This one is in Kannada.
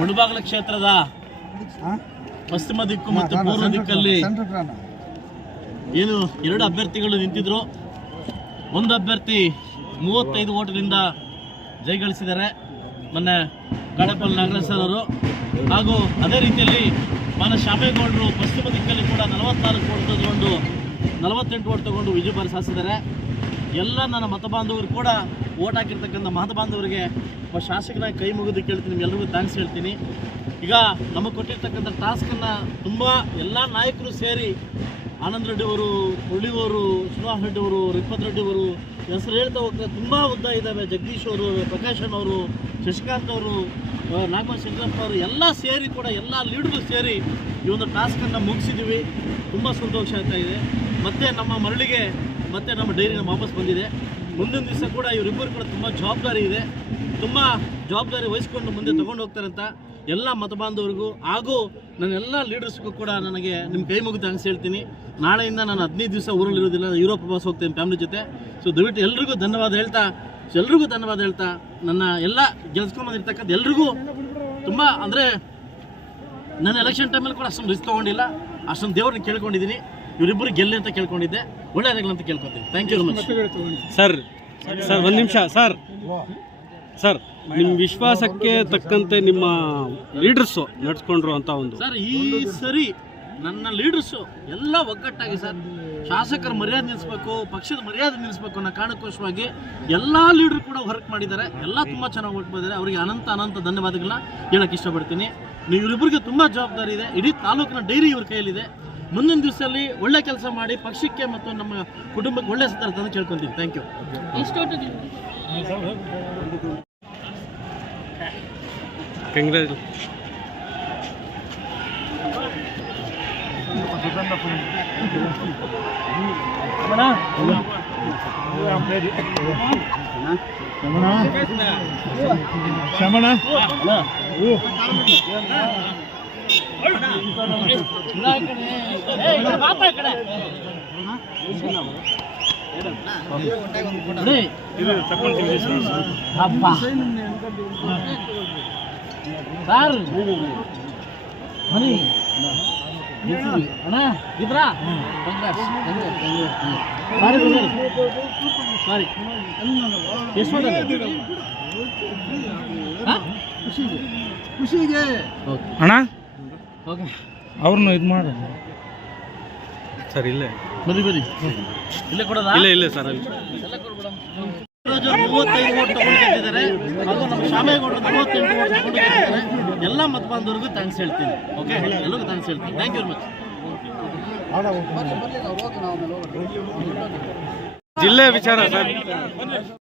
ಮುಳಬಾಗಲ ಕ್ಷೇತ್ರದ ಪಶ್ಚಿಮ ದಿಕ್ಕು ಮತ್ತು ಪೂರ್ವ ದಿಕ್ಕಲ್ಲಿ ಏನು ಎರಡು ಅಭ್ಯರ್ಥಿಗಳು ನಿಂತಿದ್ರು. ಒಂದು ಅಭ್ಯರ್ಥಿ ಮೂವತ್ತೈದು ಓಟದಿಂದ ಜಯಗಳಿಸಿದ್ದಾರೆ ಮೊನ್ನೆ ಕಡಪಲ್ ನಾಗರಾಜ್ ಸರ್ ಅವರು ಹಾಗೂ ಅದೇ ರೀತಿಯಲ್ಲಿ ಮಾನ ಶ್ಯಾಮೇಗೌಡರು ಪಶ್ಚಿಮ ದಿಕ್ಕಲ್ಲಿ ಕೂಡ ನಲವತ್ನಾಲ್ಕು ಓಟ್ ತಗೊಂಡು ನಲವತ್ತೆಂಟು ಓಟ್ ತಗೊಂಡು ವಿಜಯ ಸಾಧಿಸಿದ್ದಾರೆ. ಎಲ್ಲ ನನ್ನ ಮತ ಬಾಂಧವರು ಕೂಡ ಓಟ್ ಹಾಕಿರ್ತಕ್ಕಂಥ ಮತ ಬಾಂಧವರಿಗೆ ಒಬ್ಬ ಶಾಸಕನಾಗಿ ಕೈ ಮುಗಿದು ಕೇಳ್ತೀನಿ ನಿಮ್ಗೆಲ್ರಿಗೂ ಥ್ಯಾಂಕ್ಸ್ ಹೇಳ್ತೀನಿ. ಈಗ ನಮಗೆ ಕೊಟ್ಟಿರ್ತಕ್ಕಂಥ ಟಾಸ್ಕನ್ನು ತುಂಬ ಎಲ್ಲ ನಾಯಕರು ಸೇರಿ ಆನಂದ್ ರೆಡ್ಡಿ ಅವರು ಮುರಳಿಯವರು ಸುಭಾಷ್ ರೆಡ್ಡಿ ಅವರು, ರಿಪ್ಪತ್ ರೆಡ್ಡಿ ಅವರು ಹೆಸರು ಹೇಳ್ತಾ ಹೋಗ್ತಾರೆ ತುಂಬ ಉದ್ದ ಇದ್ದಾವೆ ಜಗದೀಶ್ ಅವರು, ಪ್ರಕಾಶ್ ಅವರು, ಶಶಿಕಾಂತ್ ಅವರು ನಾಗಮ ಶಂಕರಪ್ಪ ಅವರು ಎಲ್ಲ ಸೇರಿ ಕೂಡ ಎಲ್ಲ ಲೀಡ್ಗಳು ಸೇರಿ ಈ ಒಂದು ಟಾಸ್ಕನ್ನು ಮುಗಿಸಿದ್ದೀವಿ ತುಂಬ ಸಂತೋಷ ಆಗ್ತಾ ಇದೆ. ಮತ್ತು ನಮ್ಮ ಮರಳಿಗೆ ಮತ್ತೆ ನಮ್ಮ ಡೈರಿ ನಮ್ಮ ವಾಪಸ್ ಬಂದಿದೆ. ಮುಂದಿನ ದಿವಸ ಕೂಡ ಇವರಿಬ್ಬರು ಕೂಡ ತುಂಬ ಜವಾಬ್ದಾರಿ ಇದೆ. ತುಂಬ ಜವಾಬ್ದಾರಿ ವಹಿಸ್ಕೊಂಡು ಮುಂದೆ ತಗೊಂಡು ಅಂತ ಎಲ್ಲ ಮತ ಬಾಂಧವರಿಗೂ ಹಾಗೂ ನನ್ನ ಎಲ್ಲ ಲೀಡರ್ಸ್ಗೂ ಕೂಡ ನನಗೆ ನಿಮ್ಮ ಕೈ ಮುಗಿದ ಅನಿಸಿ ಹೇಳ್ತೀನಿ. ನಾಳೆಯಿಂದ ನಾನು ಹದಿನೈದು ದಿವಸ ಊರಲ್ಲಿರೋದಿಲ್ಲ ಯುರೋಪ್ ಪ್ರವಾಸ ಹೋಗ್ತೇನೆ ಫ್ಯಾಮಿಲಿ ಜೊತೆ. ಸೊ ದಯವಿಟ್ಟು ಎಲ್ರಿಗೂ ಧನ್ಯವಾದ ಹೇಳ್ತಾ, ಎಲ್ರಿಗೂ ಧನ್ಯವಾದ ಹೇಳ್ತಾ, ನನ್ನ ಎಲ್ಲ ಗೆಲ್ಸ್ಕೊಂಬಂದಿರ್ತಕ್ಕಂಥ ಎಲ್ರಿಗೂ ತುಂಬ ಅಂದರೆ ನನ್ನ ಎಲೆಕ್ಷನ್ ಟೈಮಲ್ಲಿ ಕೂಡ ಅಷ್ಟೊಂದು ರಿಸ್ಕ್ ತೊಗೊಂಡಿಲ್ಲ, ಅಷ್ಟೊಂದು ದೇವ್ರನ್ನ ಕೇಳ್ಕೊಂಡಿದ್ದೀನಿ. ಇವರಿಬ್ಬರು ಗೆಲ್ಲಿ ಅಂತ ಕೇಳ್ಕೊಂಡಿದ್ದೆ ಒಳ್ಳೆಯದಾಗಲಿ ಅಂತ ಕೇಳ್ಕೊತೀನಿ. Thank you very much sir sir ಒಂದು ನಿಮಿಷ ಸರ್. ಸರ್ ನಿಮ್ಮ ವಿಶ್ವಾಸಕ್ಕೆ ತಕ್ಕಂತೆ ನಿಮ್ಮ ಲೀಡರ್ಸು ನಡೆಸ್ಕೊಂಡ್ರು ಅಂತ ಒಂದು. ಸರ್ ಈ ಸರಿ ನನ್ನ ಲೀಡರ್ಸು ಎಲ್ಲ ಒಗ್ಗಟ್ಟಾಗಿ ಸರ್ ಶಾಸಕರ ಮರ್ಯಾದೆ ನಿಲ್ಲಿಸ್ಬೇಕು ಪಕ್ಷದ ಮರ್ಯಾದೆ ನಿಲ್ಲಿಸ್ಬೇಕು ಅನ್ನೋ ಕಾರಣಕ್ಕೋಸ್ಕರವಾಗಿ ಎಲ್ಲ ಲೀಡರ್ ಕೂಡ ವರ್ಕ್ ಮಾಡಿದ್ದಾರೆ. ಎಲ್ಲ ತುಂಬ ಚೆನ್ನಾಗಿ ವರ್ಕ್ ಬಂದಿದ್ದಾರೆ ಅವರಿಗೆ ಅನಂತ ಅನಂತ ಧನ್ಯವಾದಗಳನ್ನ ಹೇಳಕ್ಕೆ ಇಷ್ಟಪಡ್ತೀನಿ. ನೀವು ಇವರಿಬ್ಬರಿಗೆ ತುಂಬ ಜವಾಬ್ದಾರಿ ಇದೆ. ಇಡೀ ತಾಲೂಕಿನ ಡೈರಿ ಇವ್ರ ಕೈಯಲ್ಲಿದೆ. ಮುಂದಿನ ದಿವಸದಲ್ಲಿ ಒಳ್ಳೆ ಕೆಲಸ ಮಾಡಿ ಪಕ್ಷಕ್ಕೆ ಮತ್ತು ನಮ್ಮ ಕುಟುಂಬಕ್ಕೆ ಒಳ್ಳೆ ಅಂತ ಕೇಳ್ಕೊತೀನಿ ಥ್ಯಾಂಕ್ ಯು ಶಮಣ ಅಪ್ಪ ಸರ್ ಬನ್ನಿ ಅಣ್ಣ ಇದ್ರಾ ಸಾರಿ ಸಾರಿ ಎಷ್ಟು ಮಾಡಿದೆ ಖುಷಿಗೆ ಓಕೆ ಅಣ್ಣ ಓಕೆ ಅವ್ರನ್ನ ಇದು ಮಾಡು. ಸರ್ ಇಲ್ಲೇ. ಬನ್ನಿ ಬನ್ನಿ. ಇಲ್ಲೇ ಕೊಡೋದ? ಇಲ್ಲೇ ಇಲ್ಲೇ ಸರ್ ಅಲ್ಲಿ. ಮೂವತ್ತೈದು ಓಟ್ ತಗೊಂಡು ಗೆದ್ದಿದ್ದಾರೆ ಹಾಗೂ ನಮ್ಮ ಶಾಮೇಗೌಡರು ನಲವತ್ತೆಂಟು ಓಟ್ ತಗೊಂಡು ಗೆದ್ದಿದ್ದಾರೆ ಎಲ್ಲ ಮತ ಬಾಂಧವರಿಗೂ ಥ್ಯಾಂಕ್ಸ್ ಹೇಳ್ತೀನಿ. ಓಕೆ ಎಲ್ಲರಿಗೂ ಥ್ಯಾಂಕ್ಸ್ ಹೇಳ್ತೀನಿ ಥ್ಯಾಂಕ್ ಯು ವೆರಿ ಮಚ್ ಜಿಲ್ಲೆ ವಿಚಾರ ಸರ್.